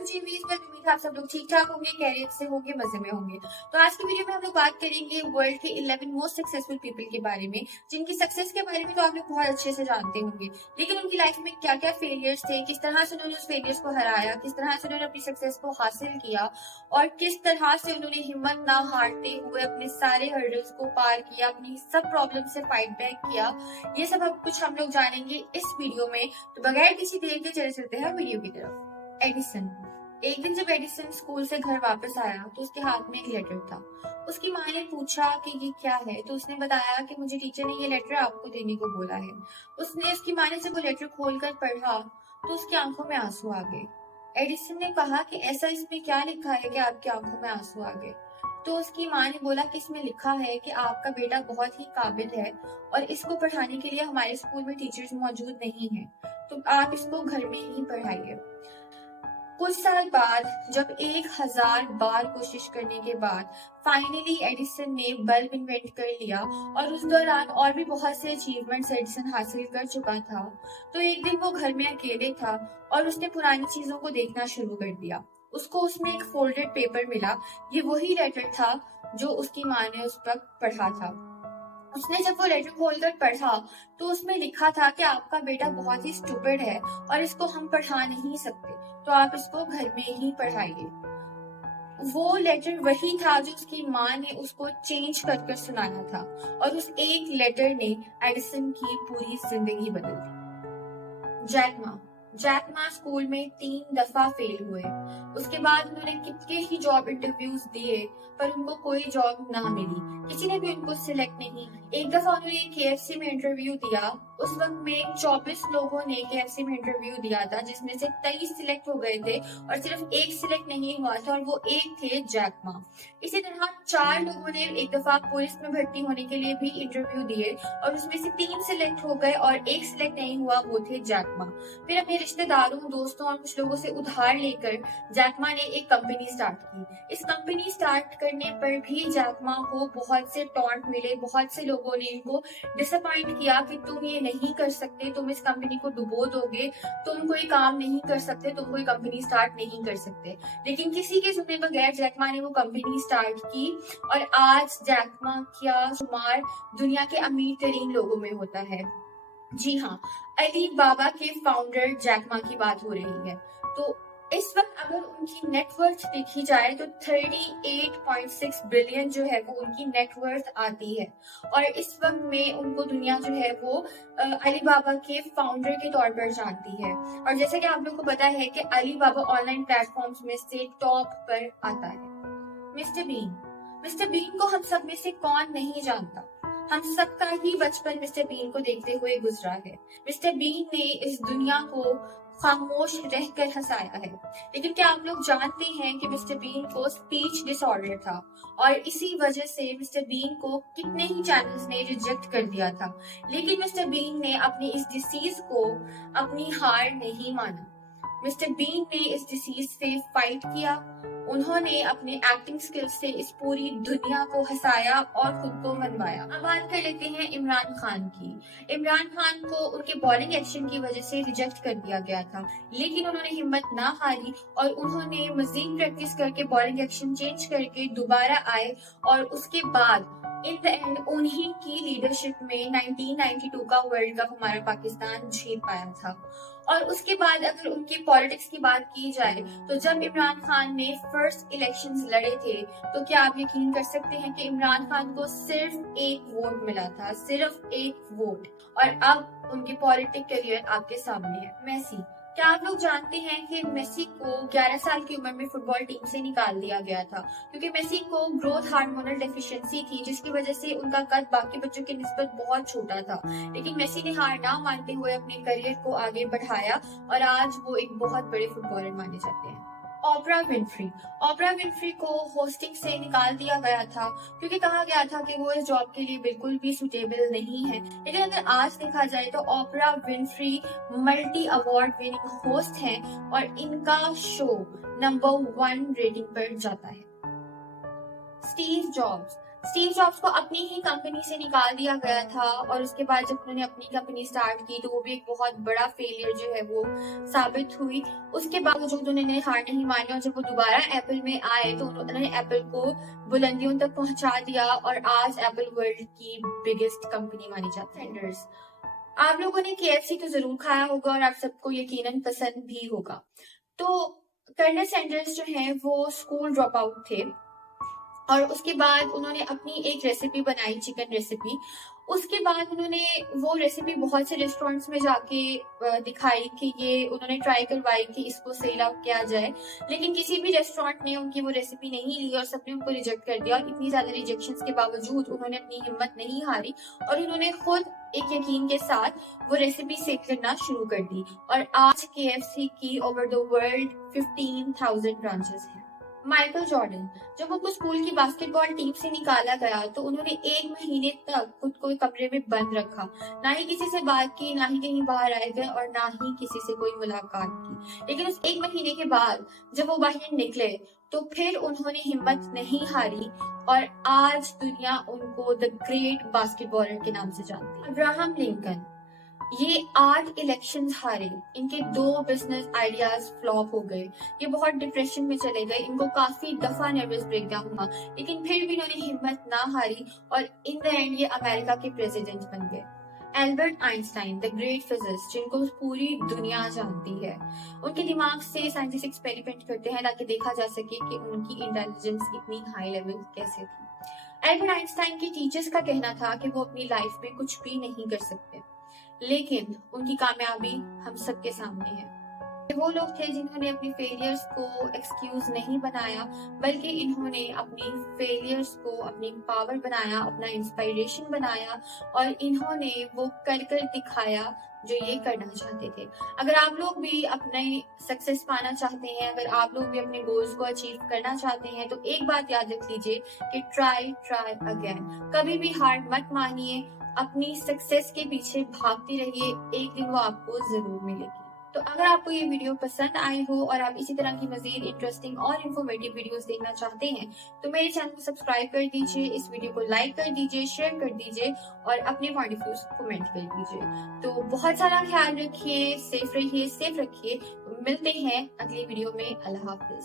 To जीवीज में उम्मीद है आप सब लोग ठीक ठाक होंगे, खैरियत से होंगे, मजे में होंगे। तो आज की वीडियो में हम लोग बात करेंगे वर्ल्ड के 11 मोस्ट सक्सेसफुल पीपल के बारे में, जिनकी सक्सेस के बारे में तो आप लोग बहुत अच्छे से जानते होंगे, लेकिन उनकी लाइफ में क्या क्या फेलियर्स थे, किस तरह से उन्होंने उस फेलियर्स को हराया, किस तरह से उन्होंने अपनी सक्सेस को हासिल किया और किस तरह से उन्होंने हिम्मत ना हारते हुए अपने सारे हर्डल्स को पार किया, अपनी सब प्रॉब्लम से फाइट बैक किया। ये सब कुछ हम लोग जानेंगे इस वीडियो में। तो बगैर किसी देर के चले चलते हैं वीडियो की तरफ। एडिसन। एक दिन जब एडिसन स्कूल से घर वापस आया तो उसके हाथ में एक लेटर था। उसकी माँ ने पूछा कि ये क्या है, तो उसने बताया कि मुझे टीचर ने ये लेटर आपको देने को बोला है। उसकी माँ ने जब वो लेटर खोलकर पढ़ा तो उसकी आंखों में आंसू आ गए। एडिसन ने कहा कि ऐसा इसमें क्या लिखा है कि आपकी आंखों में आंसू आ गए। तो उसकी माँ ने बोला कि इसमें लिखा है कि आपका बेटा बहुत ही काबिल है और इसको पढ़ाने के लिए हमारे स्कूल में टीचर्स मौजूद नहीं हैं, तो आप इसको घर में ही पढ़ाइए। कुछ साल बाद जब 1000 बार कोशिश करने के बाद फाइनली एडिसन ने बल्ब इन्वेंट कर लिया और उस दौरान और भी बहुत से अचीवमेंट्स एडिसन हासिल कर चुका था, तो एक दिन वो घर में अकेले था और उसने पुरानी चीजों को देखना शुरू कर दिया। उसको उसमें एक फोल्डेड पेपर मिला। ये वही लेटर था जो उसकी माँ ने उस वक्त पढ़ा था। उसने जब वो लेटर खोलकर पढ़ा तो उसमें लिखा था कि आपका बेटा बहुत ही स्टूपिड है और इसको हम पढ़ा नहीं सकते, तो आप इसको घर में ही पढ़ाइए। वो लेटर वही था जो उसकी माँ ने उसको चेंज कर कर सुनाया था और उस एक लेटर ने एडिसन की पूरी जिंदगी बदल दी। जैक मा स्कूल में 3 दफा फेल हुए। उसके बाद उन्होंने कितने ही जॉब इंटरव्यूज दिए पर उनको कोई जॉब ना मिली, किसी ने भी उनको सिलेक्ट नहीं। एक दफा उन्होंने KFC में इंटरव्यू दिया। उस वक्त में 24 लोगों ने KFC में इंटरव्यू दिया था, जिसमें से 23 सिलेक्ट हो गए थे और सिर्फ एक सिलेक्ट नहीं हुआ था और वो एक थे जैक मा। इसी तरह 4 लोगों ने एक दफा पुलिस में भर्ती होने के लिए भी इंटरव्यू दिए और उसमें से 3 सिलेक्ट हो गए और एक सिलेक्ट नहीं हुआ, वो थे जैक मा। फिर अपने रिश्तेदारों, दोस्तों और कुछ लोगों से उधार लेकर जैक मा ने एक कंपनी स्टार्ट की। इस कंपनी स्टार्ट करने पर भी जैक मा को बहुत से टॉन्ट मिले, बहुत से लोगों ने इनको डिसअपॉइंट किया कि तुम ये नहीं कर सकते, तुम इस कंपनी को डुबो दोगे, तुम कोई काम नहीं कर सकते, तुम कोई कंपनी स्टार्ट नहीं कर सकते। लेकिन किसी के सुने बगैर जैक मा ने वो कंपनी स्टार्ट की और आज जैक मा का शुमार दुनिया के अमीर तरीन लोगों में होता है। जी हाँ, अली बाबा के फाउंडर जैक मा की बात हो रही है। तो इस वक्त अगर उनकी नेटवर्थ देखी जाए तो 38.6 बिलियन जो है वो उनकी नेटवर्थ आती है और इस वक्त में उनको दुनिया जो है वो अली बाबा के फाउंडर के तौर पर जानती है। और जैसा कि आप लोग को पता है कि अली बाबा ऑनलाइन प्लेटफॉर्म्स में से टॉप पर आता है। मिस्टर बीन को हम सब में से कौन नहीं जानता। हम सबका ही बचपन मिस्टर बीन को देखते हुए गुजरा है। मिस्टर बीन ने इस दुनिया को खामोश रहकर हंसाया है। लेकिन क्या आप लोग जानते हैं कि मिस्टर बीन को स्पीच डिसऑर्डर था और इसी वजह से मिस्टर बीन को कितने ही चैनल्स ने रिजेक्ट कर दिया था, लेकिन मिस्टर बीन ने अपनी इस डिसीज को अपनी हार नहीं माना। मिस्टर बीन ने इस डिसीज से फाइट किया। उन्होंने अपने एक्टिंग स्किल्स से इस पूरी दुनिया को हंसाया और खुद को मनवाया। अब बात कर लेते हैं इमरान खान की। इमरान खान को उनके बॉलिंग एक्शन की वजह से रिजेक्ट कर दिया गया था, लेकिन उन्होंने हिम्मत ना हारी और उन्होंने मजीद प्रैक्टिस करके बॉलिंग एक्शन चेंज करके दोबारा आए और उसके बाद इन द एंड उन्हीं की लीडरशिप में 1992 का वर्ल्ड कप हमारा पाकिस्तान जीत पाया था। और उसके बाद अगर उनकी पॉलिटिक्स की बात की जाए तो जब इमरान खान ने फर्स्ट इलेक्शंस लड़े थे तो क्या आप यकीन कर सकते हैं कि इमरान खान को सिर्फ 1 वोट मिला था, सिर्फ 1 वोट। और अब उनकी पॉलिटिक करियर आपके सामने है। मेसी, क्या आप लोग जानते हैं कि मेसी को 11 साल की उम्र में फुटबॉल टीम से निकाल दिया गया था क्योंकि मेसी को ग्रोथ हार्मोनल डेफिशिएंसी थी, जिसकी वजह से उनका कद बाकी बच्चों की निस्बत बहुत छोटा था। लेकिन मेसी ने हार ना मानते हुए अपने करियर को आगे बढ़ाया और आज वो एक बहुत बड़े फुटबॉलर माने जाते हैं। ओपरा विनफ्री को होस्टिंग से निकाल दिया गया था क्योंकि कहा गया था कि वो इस जॉब के लिए बिल्कुल भी सुटेबल नहीं है। लेकिन अगर आज देखा जाए तो ओपरा Winfrey multi award winning host हैं और इनका शो नंबर 1 रेटिंग पर जाता है। स्टीव स्टीव जॉब्स को अपनी ही कंपनी से निकाल दिया गया था और उसके बाद जब उन्होंने अपनी कंपनी स्टार्ट की तो वो भी एक बहुत बड़ा फेलियर जो है वो साबित हुई। उसके बावजूद उन्होंने हार नहीं मानी और जब वो दोबारा एप्पल में आए तो उन्होंने एप्पल को बुलंदियों तक पहुंचा दिया और आज एप्पल वर्ल्ड की बिगेस्ट कंपनी मानी जाती है। आप लोगों ने KFC तो जरूर खाया होगा और आप सबको यकीनन पसंद भी होगा। तो कर्नल सैंडर्स जो हैं वो स्कूल ड्रॉप आउट थे और उसके बाद उन्होंने अपनी एक रेसिपी बनाई, चिकन रेसिपी। उसके बाद उन्होंने वो रेसिपी बहुत से रेस्टोरेंट्स में जाके दिखाई कि ये उन्होंने ट्राई करवाई कि इसको सेल आउट किया जाए, लेकिन किसी भी रेस्टोरेंट ने उनकी वो रेसिपी नहीं ली और सबने उनको रिजेक्ट कर दिया। और इतनी ज्यादा रिजेक्शंस के बावजूद उन्होंने अपनी हिम्मत नहीं हारी और उन्होंने खुद एक यकीन के साथ वो रेसिपी सेल करना शुरू कर दी और आज KFC की ओवर द वर्ल्ड 15,000 ब्रांचेस हैं। माइकल जॉर्डन, जब उनको स्कूल की बास्केटबॉल टीम से निकाला गया तो उन्होंने 1 महीने तक खुद को कमरे में बंद रखा, ना ही किसी से बात की, ना ही कहीं बाहर आए गए और ना ही किसी से कोई मुलाकात की। लेकिन उस 1 महीने के बाद जब वो बाहर निकले तो फिर उन्होंने हिम्मत नहीं हारी और आज दुनिया उनको द ग्रेट बास्केटबॉलर के नाम से जानती है। अब्राहम लिंकन, ये 8 इलेक्शंस हारे, इनके 2 बिजनेस आइडियाज फ्लॉप हो गए, ये बहुत डिप्रेशन में चले गए, इनको काफी दफा नर्वस ब्रेकडाउन हुआ, लेकिन फिर भी इन्होंने हिम्मत ना हारी और इन द एंड ये अमेरिका के प्रेसिडेंट बन गए। Albert Einstein, the great physicist, जिनको पूरी दुनिया जानती है, उनके दिमाग से साइंटिस्ट एक्सपेरिमेंट करते हैं ताकि देखा जा सके कि उनकी इंटेलिजेंस इतनी हाई लेवल कैसे थी। एल्बर्ट आइंस्टाइन के टीचर्स का कहना था कि वो अपनी लाइफ में कुछ भी नहीं कर सकते, लेकिन उनकी कामयाबी हम सबके सामने है। वो लोग थे जिन्होंने अपनी फेलियर्स को एक्सक्यूज नहीं बनाया, बल्कि इन्होंने अपनी फेलियर्स को अपनी पावर बनाया, अपना इंस्पिरेशन बनाया और इन्होंने वो कर कर दिखाया जो ये करना चाहते थे। अगर आप लोग भी अपने सक्सेस पाना चाहते हैं, अगर आप लोग भी अपने गोल्स को अचीव करना चाहते हैं तो एक बात याद रख लीजिए कि ट्राई अगेन। कभी भी हार मत मानिए, अपनी सक्सेस के पीछे भागते रहिए, एक दिन वो आपको जरूर मिलेगी। तो अगर आपको ये वीडियो पसंद आई हो और आप इसी तरह की मजीद इंटरेस्टिंग और इन्फॉर्मेटिव वीडियोस देखना चाहते हैं तो मेरे चैनल को सब्सक्राइब कर दीजिए, इस वीडियो को लाइक कर दीजिए, शेयर कर दीजिए और अपने पॉइंट ऑफ व्यूज कमेंट कर दीजिए। तो बहुत सारा ख्याल रखिए, सेफ रहिए, सेफ रखिए। मिलते हैं अगली वीडियो में। अल्लाह हाफिज।